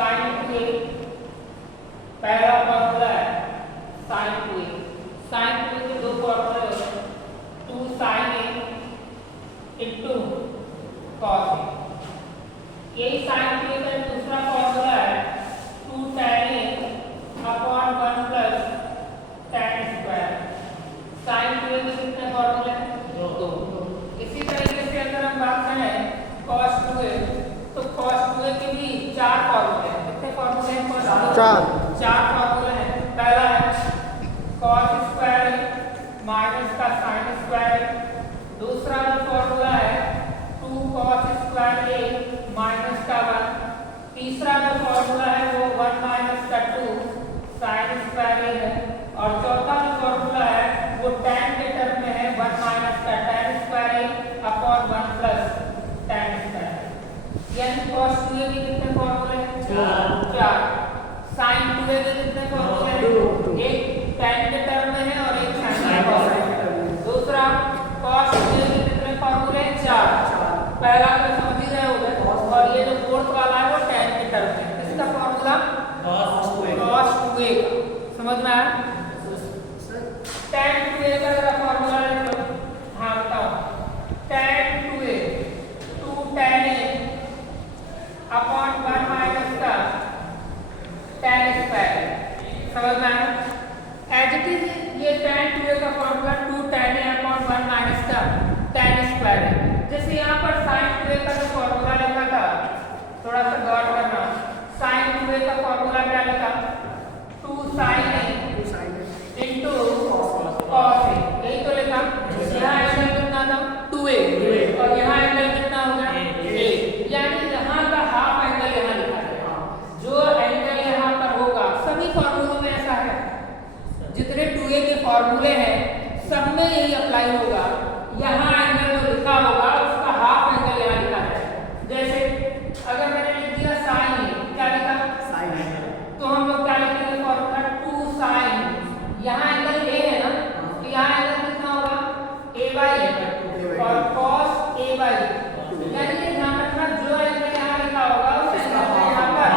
Sign 2a पहला formula है sign 2a। Sign 2a के दो फॉर्मूले होते हैं 2 sin a into cos a। यही साइन 2a का दूसरा फॉर्मूला है 2 tan a upon 1 plus tan square. Sine 2a के कितने फॉर्मूले हैं? दो। इसी तरीके से अगर हम बात करें cos 2a तो cos 2a के भी चार फॉर्मूले हैं। कितने फॉर्मूले हैं cos 2a? चार फॉर्मूले हैं। पहला है cos स्क्वायर माइनस का sin स्क्वायर। दूसरा जो फॉर्मूला है 2 cos स्क्वायर a माइनस का 1। तीसरा जो फॉर्मूला है वो 1 माइनस का 2 sin स्क्वायर a है। और चौथा जो फॉर्मूला है वो tan के टर्म में है 1 माइनस का tan square a upon 1 plus tan square. यानी cos 2a के कितने फॉर्मूले हैं? चार। sin 2a के कितने फॉर्मूले हैं? एक tan के टर्म में है और एक sin के टर्म में। दूसरा cos 2a के कितने फॉर्मूले हैं? चार। पहला तो समझ ही रहे होंगे और ये जो फोर्थ वाला है वो tan के टर्म में। किसका फॉर्मूला? cos 2a। समझ में आया? tan 2a का जरा फॉर्मूला लिखो। हाँ बताओ। tan 2a 2 tan a upon 1 minus का tan स्क्वायर। समझ में आया? एज इट इज ये tan 2a का formula 2 tan a upon 1 minus का tan स्क्वायर है। जैसे यहाँ पर sin 2a का जो फॉर्मूला लिखा था थोड़ा सा गौर करना। sin 2a का फॉर्मूला क्या लिखा? 2 sin a into cos a। यही तो लिखा। यहाँ एंगल कितना था? 2a और यहाँ एंगल कितना हो गया? a। यानी यहाँ का हाफ एंगल यहाँ लिखा है। जो एंगल यहाँ पर होगा सभी फॉर्मूलों में ऐसा है। जितने 2a के फॉर्मूले हैं सब में यही अप्लाई होगा। यहाँ एंगल जो लिखा होगा उसका हाफ एंगल यहाँ लिखा है। जैसे अगर मैंने लिख दिया sin a, क्या लिखा? sin a। तो हम लोग क्या लिखेंगे फॉर्मूला 2 sin। यहाँ एंगल a है ना तो यहाँ एंगल कितना होगा? a by और cos a by। यानी ये ध्यान रखना जो एंगल यहाँ लिखा होगा उस एंगल को यहाँ पर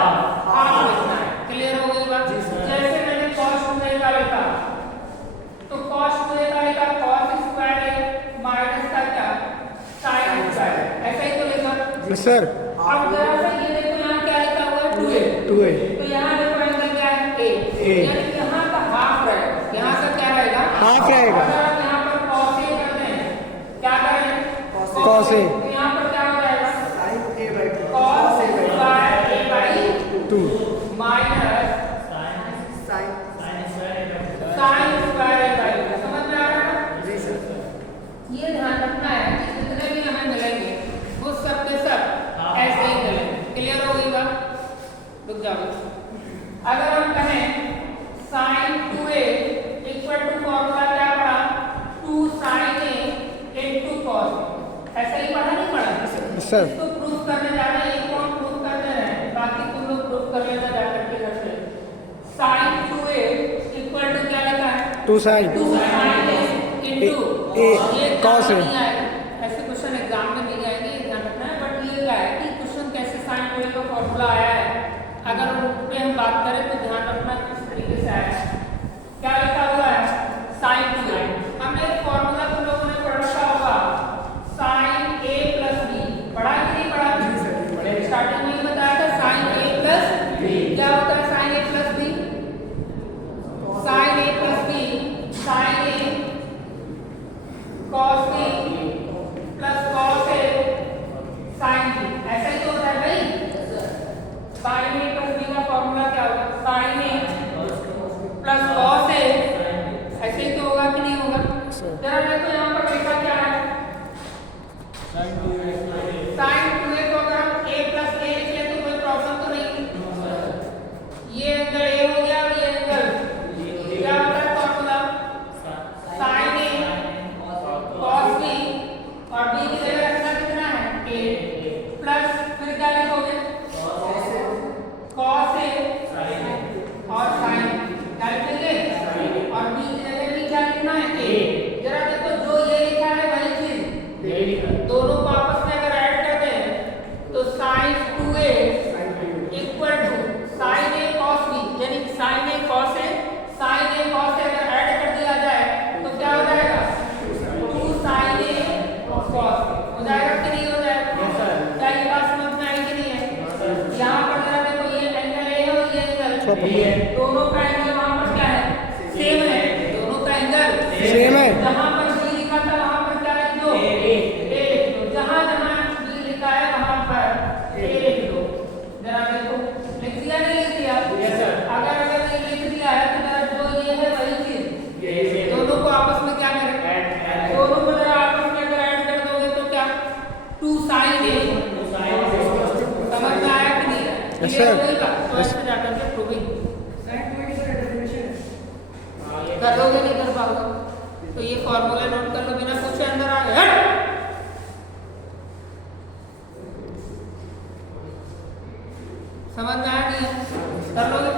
हाफ लिखना है। क्लियर हो गई बात? जैसे मैंने cos 2a का लिखा तो cos 2a का लिखा cos स्क्वायर a माइनस का क्या? sin square. ऐसा ही तो लिखा सर। अब जरा सा ये देखो यहाँ क्या लिखा हुआ है? 2a। तो यहाँ देखो एंगल क्या है? a। यानी यहाँ का हाफ रहेगा। यहाँ से क्या रहेगा? हाफ रहेगा। अगर आप यहाँ पर cos a करते हैं क्या करेंगे? cos a। तो यहाँ पर क्या हो जाएगा? sin a by 2 cos square a by 2 minus sin square a by 2। समझ में आ रहा है? जी सर। ये ध्यान रखना है कि जितने भी हमें मिलेंगे वो सब के सब ऐसे ही मिलेंगे। क्लियर हो गई बात? रुक जाओ। अगर हम कहें sin 2a equal to formula क्या पढ़ा? 2 sin a into cos a। ऐसा ही पढ़ा नहीं पढ़ा? सर। इसको प्रूफ करने जा रहे हैं। एक और प्रूफ करने हैं बाकी तुम लोग प्रूफ कर लेना जाकर के घर से। sin 2a इक्वल टू क्या लिखा है? 2 sin a into a cos a। ऐसे क्वेश्चन एग्जाम में नहीं आएंगे, ये ध्यान रखना है। बट ये क्या है कि क्वेश्चन कैसे sin 2a का फॉर्मूला आया है अगर उन पे हम बात करें तो ध्यान रखना किस तरीके से आया है। क्या लिखा हुआ है? sin 2a। हमने फॉर्मूला तुम लोगों ने पढ़ रखा होगा sin a प्लस b। पढ़ा कि नहीं पढ़ा? स्टार्टिंग में ही बताया था sin a प्लस b। क्या होता है sin a plus b? sin a plus b sin a cos b plus cos a sin b। ऐसा ही तो होता है भाई। sin a प्लस b का फॉर्मूला क्या होगा? sin a plus cos a। ऐसे ही तो होगा कि नहीं होगा? जरा देखो यहाँ पर लिखा क्या है? sin 2a को अगर हम a प्लस a लिख लें तो कोई प्रॉब्लम तो नहीं। दोनों का एंगल वहां पर क्या है? सेम है। दोनों का एंगल सेम है। जहां पर बी लिखा था वहां पर क्या लिख दो? ए लिख दो। जहां जहां बी लिखा है वहां पर ए लिख दो। जरा देखो, लिख दिया नहीं लिख दिया? Yes sir. अगर ये लिख दिया है तो जरा जो ये है वही चीज दोनों को आपस में क्या करें? दोनों को जरा आपस में अगर ऐड कर दोगे तो क्या? 2 sin a। समझ में आया कि नहीं? Yes, sir. तो ऐसे जाकर के प्रूविंग कर दोगे नहीं कर पाओगे? तो ये फॉर्मूला नोट कर लो, बिना पूछे अंदर आ गए। समझ में आया नहीं है? कर लोगे?